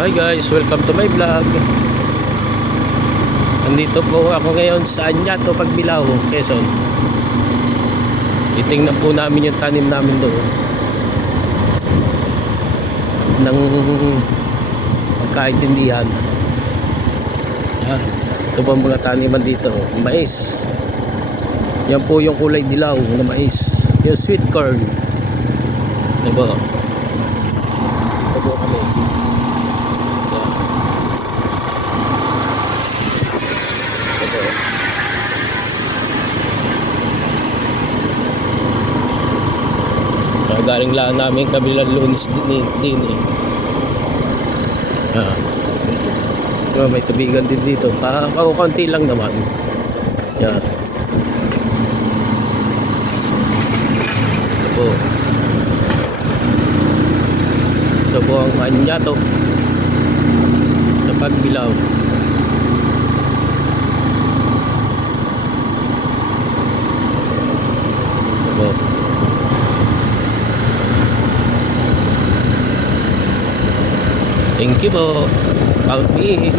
Hi guys, welcome to my vlog. Andito po ako ngayon sa Anyato, Pagbilao, Quezon. Itingnan po namin yung tanim namin doon ng pagkaintindihan. Yan. Ito po ang mga taniman dito. Mais. Yan po yung kulay dilaw na mais. Yung sweet corn. Ito po. Ito po kami. Galing lang namin kabilang Lunes din eh. May tubigan din dito. Konti lang naman. Yan. Ito po. Ito po ang Anyato sa Pagbilao. Ito po. Thank you po. Count me in.